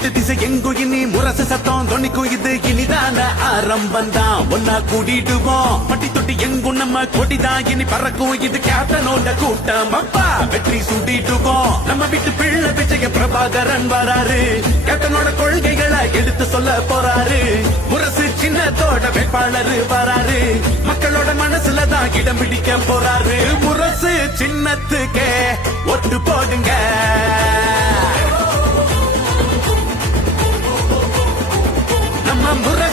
எட்டு திசை எங்கு இனி முரசு சத்தம் தொனிக்கும் இது இனிதான ஆரம்பம் தான் ஒன்னா கூட்டிடுவோம் பட்டி தொட்டி எங்கும் நம்ம கொடிதான் இனி பறக்கும் இது கேப்டனோட கூட்டம் அப்பா வெற்றி சூட்டிடுவோம் நம்ம வீட்டு பிள்ளை விஜய பிரபாகரன் வராரு கேப்டனோட கொள்கைகளை எடுத்து சொல்ல போறாரு முரசு சின்னத்தோட வேட்பாளர் வராரு மக்களோட மனசுல தான் இடம் பிடிக்க போறாரு முரசு சின்னத்துக்கே ஒட்டு போடுங்க நம்ம முரசு